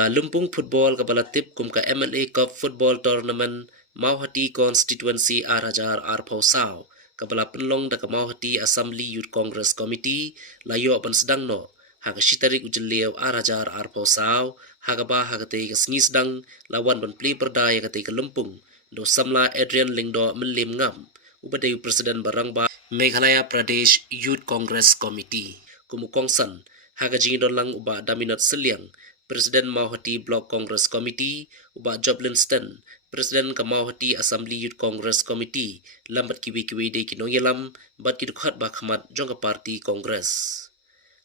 ka Lumpung Football ka balatip kum ka MNA Cup Football Tournament Mauhati Constituency Arajar Arpausau ka bala penlong da ka Mauhati Assembly Youth Congress Committee layo ban sedang no haga shitarik ujeliau Arajar Arpausau haga ba haga tei ka sedang lawan ban play perda ya ka tei ka Lumpung do samla Adrian Lingdo melim ngam ubadayu Presiden Barangba Meghalaya Pradesh Youth Congress Committee kumukongsan haga jingidon lang uba daminat seliang Presiden Mauhati Block Congress Committee uba Joblinston Presiden ka Mauhati Assembly Youth Congress Committee lambat kiwi-kiwi de kinongelam bat kidukhat ba khamat jong ka party Congress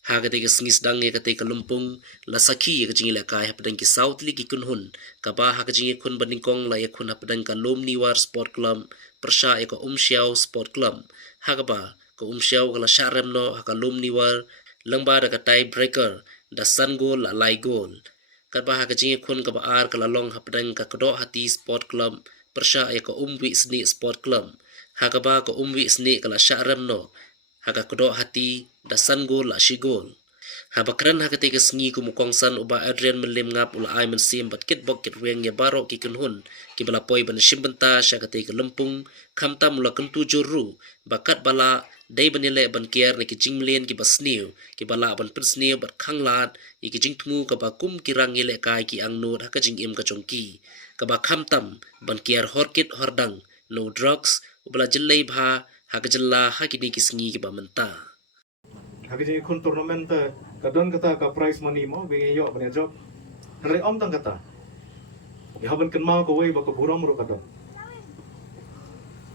haga de sngis dang ye ka te ka Lumpung la sakhi ye jingila kai hapdang ki South League ki kunhun ka ba haga jingi kun bandingkong la ye kun hapdang ka Lomniwar Sport Club persha ye ka Umsiaw Sport Club haga ba ka Umsiaw ka la Sharemno haga Lomniwar langba da ka tie breaker da sun goal la lai goal kat ba ha ka jingi khun ka ba ar ka la long hapdang ka Kodok Hati Sport Club persha ya ka Umwi Sni Sport Club ha ka ba ka Umwi Sni ka la Sharem no ha ka Kodok Hati da sun goal la shi goal ha ba kran ha ka te ka sngi ku mukongsan uba Adrian melim ngap ula ai men sim bat kit bok kit weng ya baro ki kunhun ki bala poi ban shimbenta sha ka te ka Lumpung khamta mula kentu juru bakat bala dai banile ban kier ne ki jingmlen ki basniu ki bala ban pensniu bat khanglat i ki jingtmu ka ba kum kirang ile kai ki angnut ha ka jing im ka chongki ka ba khamtam ban kier horkit hordang no drugs ubala jellai bha ha ka jella ha ki ni ki sngi ki ba menta ha ki kun tournament ka don kata ka prize money mo bingi yo ban job re om tang kata ya ban kan mau ko wei ba ko buram ro ka don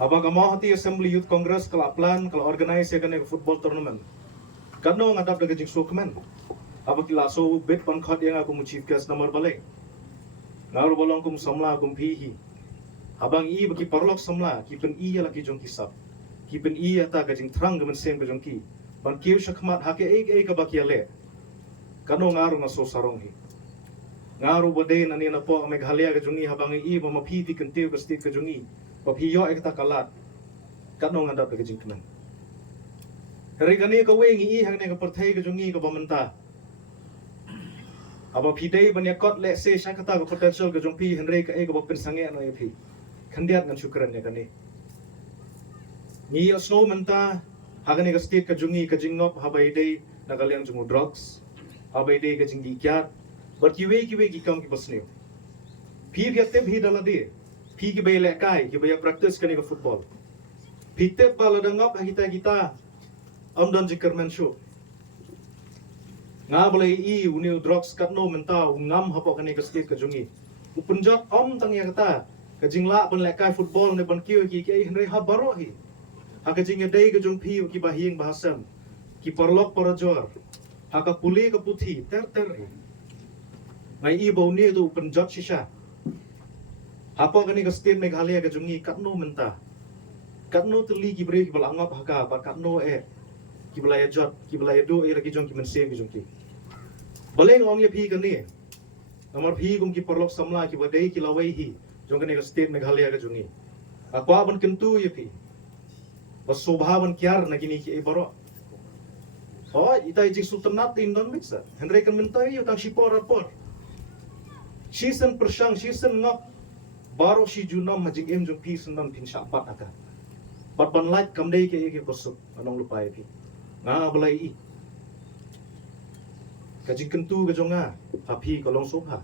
Aba ka Mauhati Assembly Youth Congress kala plan kala organize ya kan football tournament. Kano ngadap daga jing sukmen. Aba kila so bet pan khot yang aku mu chief guest nomor balik. Ngaru bolong kum samla kum pihi. Abang i baki parlok samla ki pen i ya laki jong kisap. Ki pen i ya ta ka jing trang gamen sem ka jong ki. Ban kiu shakmat hake ek ka baki ale. Kano ngaru nga so sarong hi. Ngaru bodai nani na po Meghalaya ka jongi habang i ba mapiti kentiu ka state ka jongi. Papiyo ay kata kalat kanong ngandap ka jingkman hari kani ka wengi i hang ne ka parthai ka jungi ka bamanta aba pidai banya kot le se sang kata ka potential ka jongpi henry ka e ka bapin sange no yapi khandiat ngan syukran ya kani ni snow manta hagane ka state ka jungi ka jingop habai dei nagaliang jungu drugs habai dei ka jingi kyat but kiwe ki kam ki basne phi biate bhi dalade Pi ki bay lekai, ki bay practice kani ka football. Pite bala dangap kita amdan jikar mensho. Nga balay i uniu drugs katno menta ngam hapo kani ka state ka jungi. Upunjat tang ya kata ka jingla ban lekai football ne ban kiyo ki henry habaro hi. Ha ka jing day ka jung pi ki bahing bahasam. Ki parlok parajor. Ha ka puli ka puthi ter hi. Ngai i bau ni tu upunjat shisha. Apa kani ka state Meghalaya ka jungi katno menta katno teli ki bre ki bala angap haka ba katno ki bala jot ki bala do lagi jong ki mensem ki jong ki baleng ong ye phi kani namar phi kum ki parlok samla ki badai ki lawai hi jong kani ka state Meghalaya ka jungi akwa ban kentu ye phi bas sobha ban kyar na kini ki e baro itai jing sultanat indon mixa henry kan menta yo tang shipor rapor season persang season ngap Baro si junam majing em jong pi sendan pin syapat aka. Bat ban light kam dei ke kosuk anong lupa pi. Nga balai i. Kajing kentu ka jonga hapi kolong soha.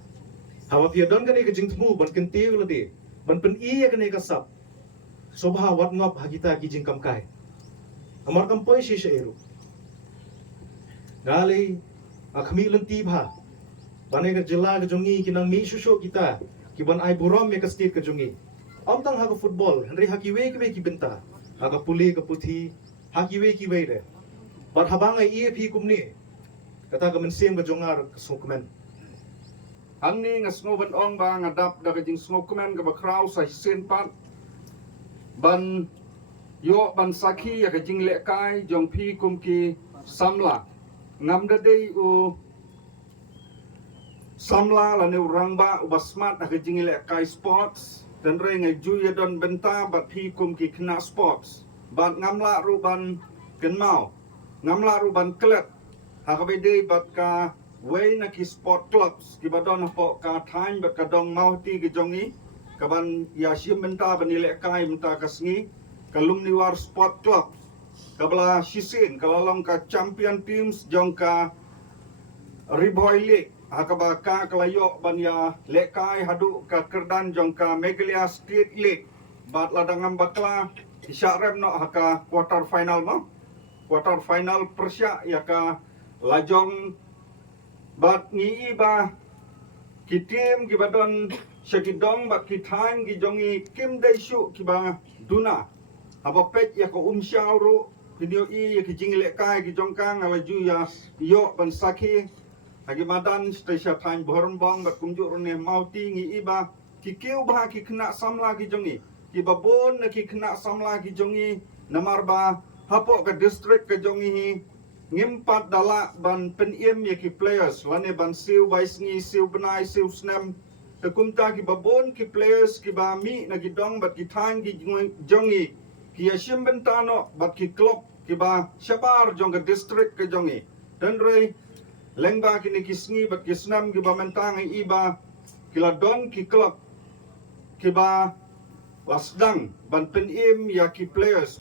Hawa pi don kan ke jing tmu ban kentiu lade. Ban pen i kan ka sap. Sobha wat ngop hagita ki jing kam kai. Amar kam poi si shairu. Ngali akhmi lenti bha. Bane ka jela ka jongi kinang mi susu kita. Kiban ay buram me ka state ka jungi amtang ha ka football henry ha ki we ki benta ha ka puli ka puthi ha ki we de bar habang ay ep kumni kata ka mensem ka jongar ka sokmen ang ni nga sngoban ong ba nga dap daga jing snokmen ka ba kraw sa sen pat ban yo ban sakhi ya ka jing le kai jong phi kum ki samla ngam da dei u samla la ne urangba ubasmat ak jingile kai sports dan re ngai juya don benta bat phi kum ki kna sports bat ngamla ruban kenmau ngamla ruban klet ha ka be dei bat ka way na ki sport clubs ki badon po ka time bat kadong mau ti ki jongi kaban ya sim menta banile kai menta kasngi kalumni war sport club kabla sisin kalalong ka champion teams jong ka Riboy League hakaba ka kalayo banya lekai hadu ka kerdan jong ka Megalia State League bat ladangam bakla isyarem no haka quarter final mo quarter final persya ya ka lajong bat ni iba ki tim ki badon syakidong bat ki time ki jongi kim daishu ki ba duna apa pet ya ko syawru video i ya ki jingle kai ki jongkang ala ju ya yo ban saki hagi madan station time bornbong bat kumju rone mauti ngi iba ki keu ba ki kena samla ki jongi ki babon na ki kena samla ki jongi namar ba hapo ka district ka jongi hi ngimpat dala ban peniem ya ki players lane ban siu baisngi siu benai siu snam ke kumta ki babon ki players ki ba mi na ki dong bat ki tang ki jongi ki asim bentano bat ki klub ki ba syabar jong ka district ke jongi dan rei lengba ki ni ki sngi bat ki snam ki ba mentang iba kila don ki klub ki ba lasdang ban peniem ya ki players